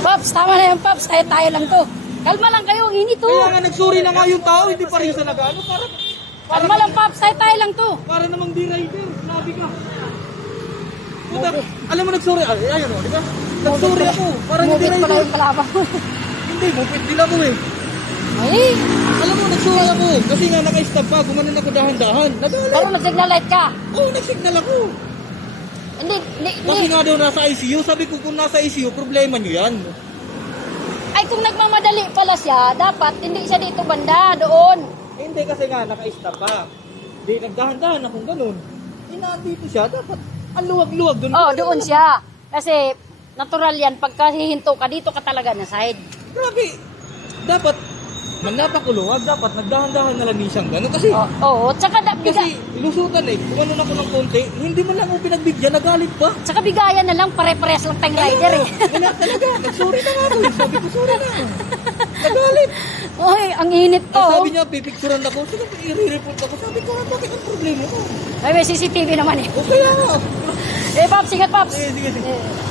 Pops, tama na yan, Pops. Tayo lang to. Kalma lang kayo, ang init to. Kaya nga nagsuri na nga yung tao, hindi pa rin sa nag-ano. Kalma lang, Pops. Tayo lang to. Para namang di rider. Labi ka. Puta, alam mo nagsuri. Ayan o, di ba? Nagsuri ako. Para hindi Mubit pala rider. yung kalaban mo. Hindi, mupit din ako eh. Ay, Alam mo, nagsuri ako. Kasi nga naka-stop pa. Gumanon ako dahan-dahan. Nagalit. parang nag-signal light ka. Oo, nag-signal ako. Hindi. Kasi nga daw nasa ICU. Sabi ko kung nasa ICU, problema nyo yan. Ay, kung nagmamadali pala siya, dapat hindi siya dito banda, doon. Hindi kasi nga naka-stop pa. Di nagdahan-dahan akong ganun. Nandito siya, dapat ang luwag-luwag doon. Oh, doon siya. Kasi, natural yan, pagka hihinto ka, dito ka talaga na side. Grabe. Dapat, man napakuluwag, dapat nagdahan-dahan na lang din siyang gano'n. Kasi, Tsaka kasi lusutan eh. Kung ano na ako ng konti, hindi man lang ako pinagbigyan, nagalit pa. tsaka bigayan na lang, pare-pares lang tayong rider eh. Wala talaga, nagsorry na nga ako. Sabi ko, sorry na. Nagalit. Oy, ang init to. Sabi niya, pipicturan ako. Sige, i-report ako. Sabi ko, bakit ang problema mo? Ay, may CCTV naman eh. O kaya nga. Eh, Pops, ingat, Pops. Sige, sige, sige. Eh.